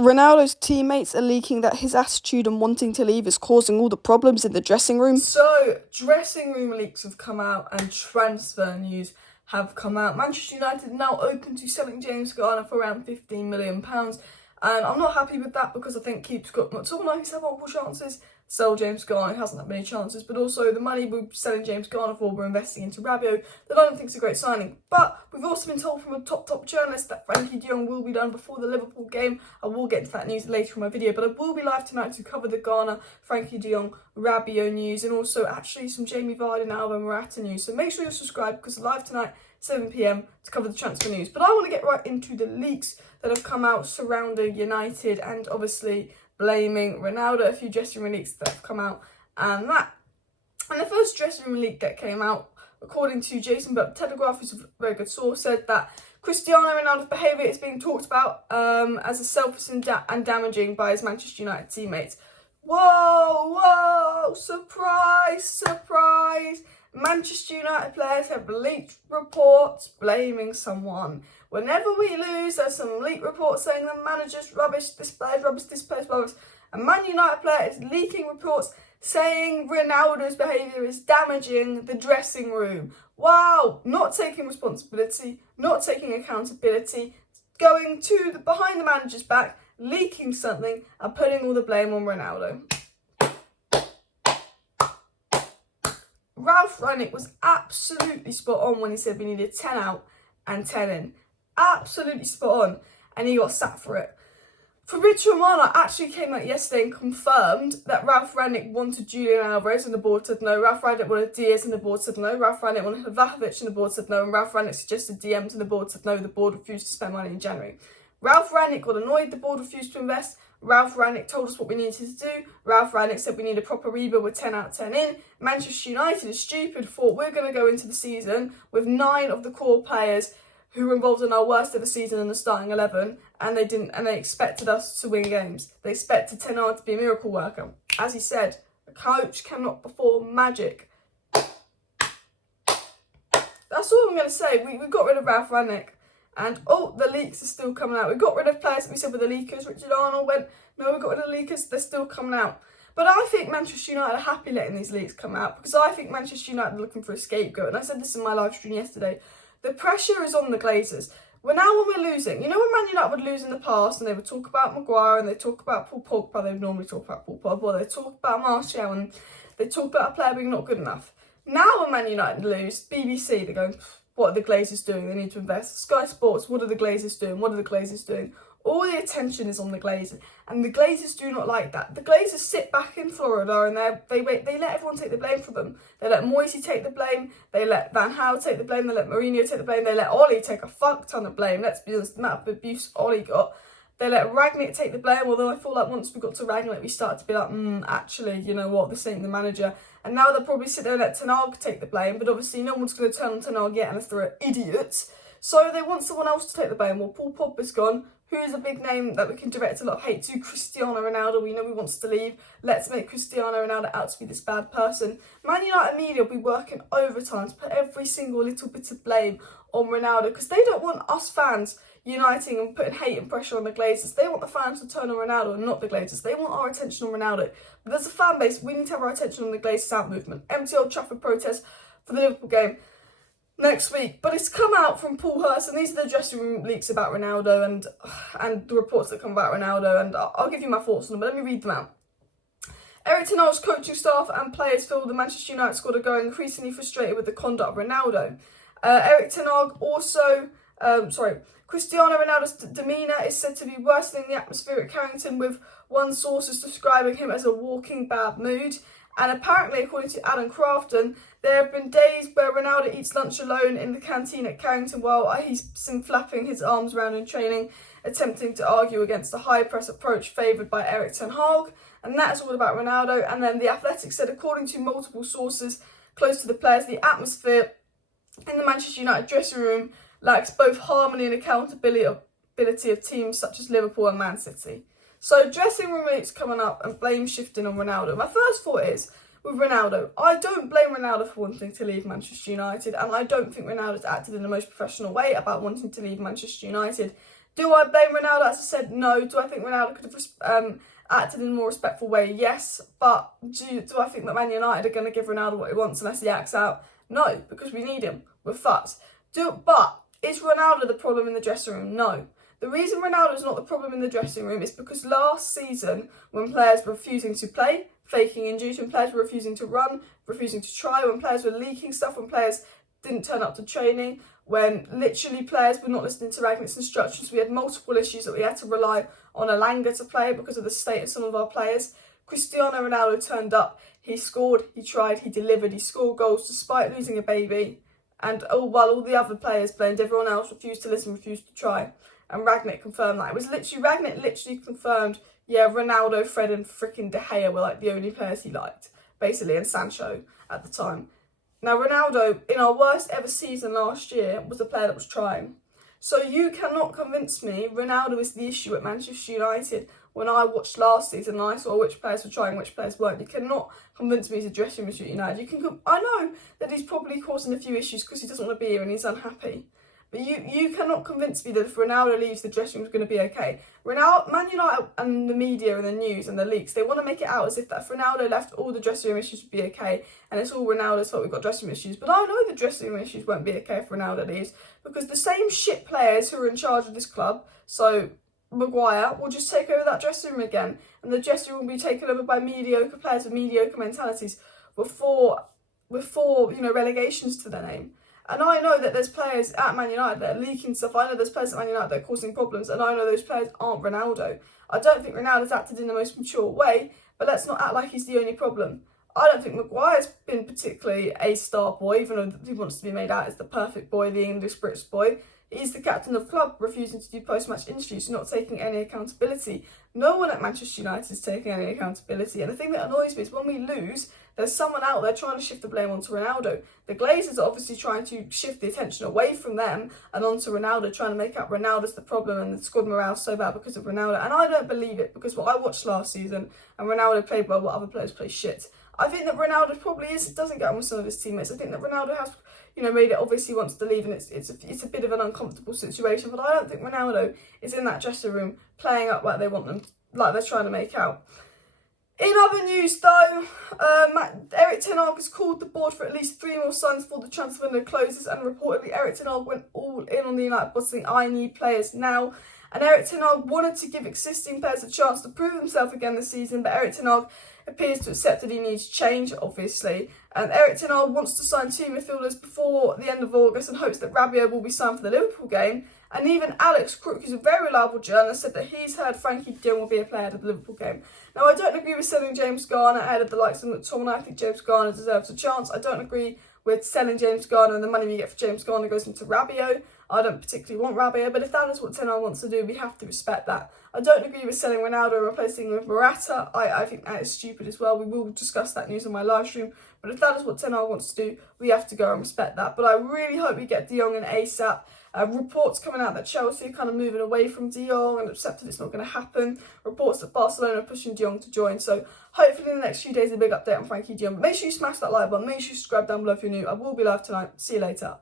Ronaldo's teammates are leaking that his attitude and wanting to leave is causing all the problems in the dressing room. So, dressing room leaks have come out and transfer news have come out. Manchester United now open to selling James Garner for around £15 million. And I'm not happy with that because I think Keep's got someone like he's had multiple chances. Sell James Garner, he hasn't had many chances, but also the money we're selling James Garner for, we're investing into RABIOT, that I don't think is a great signing. But we've also been told from a top journalist that Frenkie de Jong will be done before the Liverpool game. I will get to that news later in my video, but I will be live tonight to cover the Garner, Frenkie de Jong, RABIOT news, and also actually some Jamie Vardy and Alvaro Morata news. So make sure you're subscribed because live tonight, 7 PM, to cover the transfer news. But I want to get right into the leaks that have come out surrounding United and obviously blaming Ronaldo, a few dressing room leaks that have come out, and the first dressing room leak that came out, according to Jason Butt, Telegraph, who's a very good source, said that Cristiano Ronaldo's behaviour is being talked about as a selfish and damaging by his Manchester United teammates. Whoa, surprise. Manchester United players have leaked reports blaming someone. Whenever we lose, there's some leaked reports saying the manager's rubbish, this player's rubbish. A Man United player is leaking reports saying Ronaldo's behaviour is damaging the dressing room. Wow, not taking responsibility, not taking accountability, going to behind the manager's back, leaking something and putting all the blame on Ronaldo. Ralph Rangnick was absolutely spot on when he said we needed 10 out and 10 in. Absolutely spot on. And he got sacked for it. Fabrizio Romano actually came out yesterday and confirmed that Ralph Rangnick wanted Julian Alvarez and the board said no. Ralph Rangnick wanted Diaz and the board said no. Ralph Rangnick wanted Vlahovic and the board said no. And Ralph Rangnick suggested DMs and the board said no. The board refused to spend money in January. Ralph Rangnick got annoyed. The board refused to invest. Ralph Rangnick told us what we needed to do. Ralph Rangnick said we need a proper rebuild with 10 out, 10 in. Manchester United is stupid, thought we're going to go into the season with 9 of the core players who were involved in our worst ever season in the starting 11, and they didn't, and they expected us to win games. They expected Ten Hag to be a miracle worker. As he said, a coach cannot perform magic. That's all I'm going to say. We got rid of Ralph Rangnick. And, the leaks are still coming out. We got rid of players that we said were the leakers. Richard Arnold went, no, we got rid of the leakers. They're still coming out. But I think Manchester United are happy letting these leaks come out because I think Manchester United are looking for a scapegoat. And I said this in my live stream yesterday. The pressure is on the Glazers. When we're losing, you know when Man United would lose in the past and they would talk about Maguire and they talk about Paul Pogba, they would normally talk about Paul Pogba, or they talk about Martial and they talk about a player being not good enough. Now when Man United lose, BBC, they're going, what are the Glazers doing? They need to invest. Sky Sports, what are the Glazers doing? What are the Glazers doing? All the attention is on the Glazers, and the Glazers do not like that. The Glazers sit back in Florida and they let everyone take the blame for them. They let Moisey take the blame, they let Van Gaal take the blame, they let Mourinho take the blame, they let Ollie take a fuck ton of blame. Let's be honest, the amount of abuse Ollie got. They let Rangnick take the blame, although I feel like once we got to Rangnick, we started to be like, actually, you know what, this ain't the manager. And now they'll probably sit there and let Ten Hag take the blame, but obviously no one's going to turn on Ten Hag yet unless they're idiots. So they want someone else to take the blame. Well, Paul Pogba's gone. Who is a big name that we can direct a lot of hate to? Cristiano Ronaldo. We know he wants to leave. Let's make Cristiano Ronaldo out to be this bad person. Man United media will be working overtime to put every single little bit of blame on Ronaldo because they don't want us fans uniting and putting hate and pressure on the Glazers. They want the fans to turn on Ronaldo and not the Glazers. They want our attention on Ronaldo. But as a fan base, we need to have our attention on the Glazers out movement. Empty Old Trafford protest for the Liverpool game next week. But it's come out from Paul Hurst, and these are the dressing room leaks about Ronaldo and the reports that come about Ronaldo, and I'll give you my thoughts on them, but let me read them out. ERIK ten Hag's coaching staff and players feel the Manchester United squad are growing increasingly frustrated with the conduct of Ronaldo. ERIK ten Hag also, Cristiano Ronaldo's demeanour is said to be worsening the atmosphere at Carrington, with one source describing him as a walking bad mood. And apparently, according to Adam Crafton, there have been days where Ronaldo eats lunch alone in the canteen at Carrington while he's seen flapping his arms around in training, attempting to argue against the high press approach favoured by ERIK ten Hag. And that's all about Ronaldo. And then The Athletic said, according to multiple sources close to the players, the atmosphere in the Manchester United dressing room lacks both harmony and accountability of teams such as Liverpool and Man City. So dressing room leaks coming up and blame shifting on Ronaldo. My first thought is, with Ronaldo, I don't blame Ronaldo for wanting to leave Manchester United, and I don't think Ronaldo's acted in the most professional way about wanting to leave Manchester United. Do I blame Ronaldo? As I said, no. Do I think Ronaldo could have acted in a more respectful way? Yes. But do I think that Man United are going to give Ronaldo what he wants unless he acts out? No, because we need him. We're fucked. But is Ronaldo the problem in the dressing room? No. The reason Ronaldo is not the problem in the dressing room is because last season, when players were refusing to play, faking injuries, when players were refusing to run, refusing to try, when players were leaking stuff, when players didn't turn up to training, when literally players were not listening to Rangnick's instructions, we had multiple issues that we had to rely on Elanga to play because of the state of some of our players. Cristiano Ronaldo turned up, he scored, he tried, he delivered, he scored goals despite losing a baby, and while all the other players blamed everyone else, refused to listen, refused to try. And Rangnick confirmed that. It was literally, Rangnick literally confirmed, yeah, Ronaldo, Fred and freaking De Gea were like the only players he liked, basically, and Sancho at the time. Now, Ronaldo, in our worst ever season last year, was the player that was trying. So you cannot convince me Ronaldo is the issue at Manchester United when I watched last season and I saw which players were trying, which players weren't. You cannot convince me he's a dressing room issue at United. I know that he's probably causing a few issues because he doesn't want to be here and he's unhappy. But you cannot convince me that if Ronaldo leaves, the dressing room is going to be okay. Man United and the media and the news and the leaks, they want to make it out as if that if Ronaldo left, all the dressing room issues would be okay. And it's all Ronaldo's fault we've got dressing room issues. But I know the dressing room issues won't be okay if Ronaldo leaves. Because the same shit players who are in charge of this club, so Maguire, will just take over that dressing room again. And the dressing room will be taken over by mediocre players with mediocre mentalities with four relegations to their name. And I know that there's players at Man United that are leaking stuff. I know there's players at Man United that are causing problems. And I know those players aren't Ronaldo. I don't think Ronaldo's acted in the most mature way. But let's not act like he's the only problem. I don't think Maguire's been particularly a star boy, even though he wants to be made out as the perfect boy, the English British boy. He's the captain of the club, refusing to do post-match interviews, not taking any accountability. No one at Manchester United is taking any accountability. And the thing that annoys me is when we lose, there's someone out there trying to shift the blame onto Ronaldo. The Glazers are obviously trying to shift the attention away from them and onto Ronaldo, trying to make out Ronaldo's the problem and the squad morale's so bad because of Ronaldo. And I don't believe it, because what I watched last season, and Ronaldo played well, but other players play shit. I think that Ronaldo probably doesn't get on with some of his teammates. I think that Ronaldo has, made it obvious he wants to leave, and it's a bit of an uncomfortable situation. But I don't think Ronaldo is in that dressing room playing up like they want them, like they're trying to make out. In other news, though, ERIK ten Hag has called the board for at least 3 more signs before the transfer window closes, and reportedly ERIK ten Hag went all in on the United boss, saying, "I need players now." And ERIK ten Hag wanted to give existing players a chance to prove himself again this season, but ERIK ten Hag appears to accept that he needs change, obviously. And ERIK ten Hag wants to sign 2 midfielders before the end of August and hopes that Rabiot will be signed for the Liverpool game. And even Alex Crook, who's a very reliable journalist, said that he's heard Frenkie de Jong will be a player at the Liverpool game. Now, I don't agree with selling James Garner ahead of the likes of McTominay. I think James Garner deserves a chance. I don't agree with selling James Garner and the money we get for James Garner goes into Rabiot. I don't particularly want Rabiot, but if that is what Ten Hag wants to do, we have to respect that. I don't agree with selling Ronaldo and replacing him with Morata. I think that is stupid as well. We will discuss that news on my live stream. But if that is what Ten Hag wants to do, we have to go and respect that. But I really hope we get De Jong in ASAP. Reports coming out that Chelsea are kind of moving away from De Jong and accepted it's not going to happen. Reports that Barcelona are pushing De Jong to join. So hopefully in the next few days, a big update on Frenkie de Jong. But make sure you smash that like button. Make sure you subscribe down below if you're new. I will be live tonight. See you later. Bye.